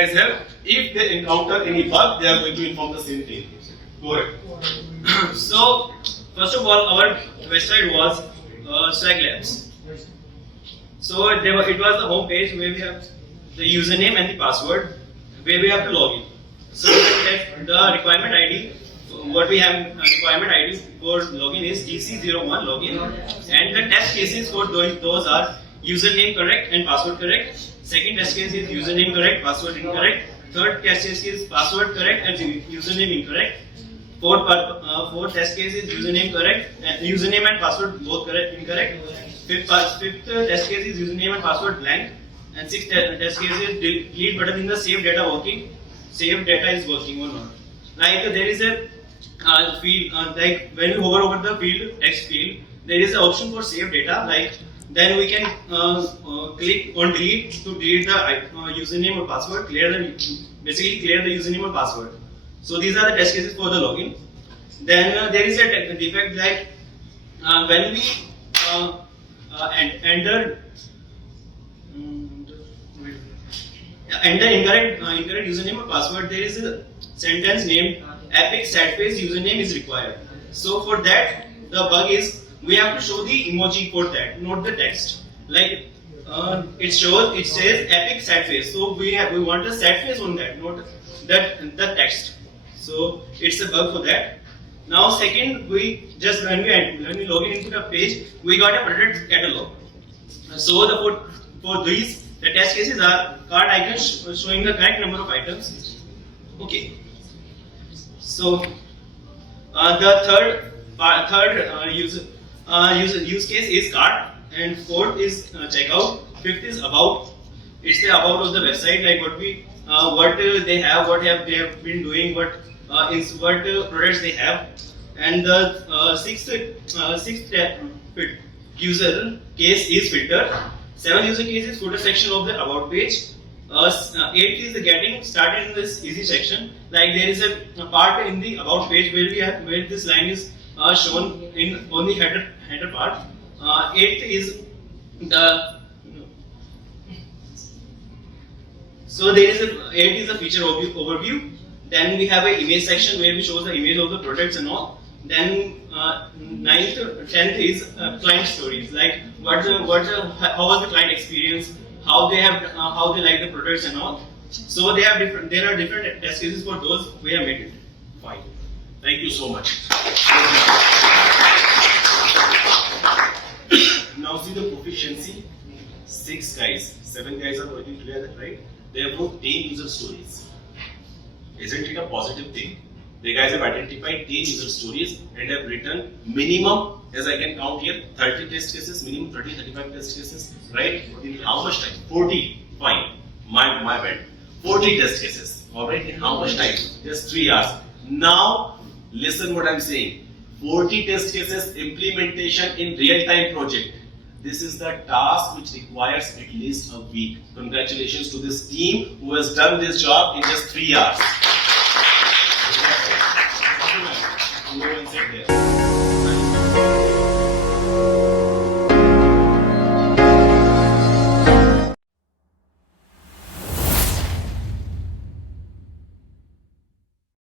guys have. If they encounter any bug, they are going to inform the same team. Go ahead. So, first of all, our website was Swag Labs. So, it was the home page where we have the username and the password where we have to log in. So, the requirement ID, what we have requirement ID for login is EC01 login, and the test cases for those are username correct and password correct. Second test case is username correct, password incorrect. Third test case is password correct and username incorrect. Fourth test case is username correct, username and password both correct, incorrect. Fifth test case is username and password blank, and sixth test case is delete button in the save data working. Save data is working or not. Like there is a field, like when you hover over the field text field, there is an option for save data. Like then we can click on delete to delete the username or password. Basically clear the username or password. So these are the test cases for the login. Then there is a defect like when we enter incorrect username or password, there is a sentence named Epic Sadface username is required. So for that, the bug is we have to show the emoji for that, not the text. Like it says Epic Sadface. So we want a sad face on that, not the text. So it's a bug for that. Now second, when we log in into the page, we got a product catalog. So for these, the test cases are card icons showing the correct number of items. Okay. So the third use case is cart, and fourth is checkout. Fifth is about. It's the about of the website, like what they have, what they have been doing, what products they have, and the sixth user case is filter. Seventh user case is footer section of the about page. Eighth is the getting started in this easy section. Like there is a part in the about page where this line is shown on the header part. Eighth is eighth is the feature overview. Then we have an image section where we show the image of the products and all. Then 10th is client stories, like how was the client experience, how they like the products and all. So there are different test cases for those. We have made it. Fine. Thank you so much. Now see the proficiency. 7 guys are working together, right? They have wrote 10 user stories. Isn't it a positive thing? The guys have identified 10 user stories and have written minimum, as I can count here, 30 test cases, minimum 35 test cases, right? In how much time? 40. Fine. My bad. 40 test cases. Alright, in how much time? Just 3 hours. Now, listen what I'm saying. 40 test cases implementation in real-time project. This is the task which requires at least a week. Congratulations to this team who has done this job in just 3 hours.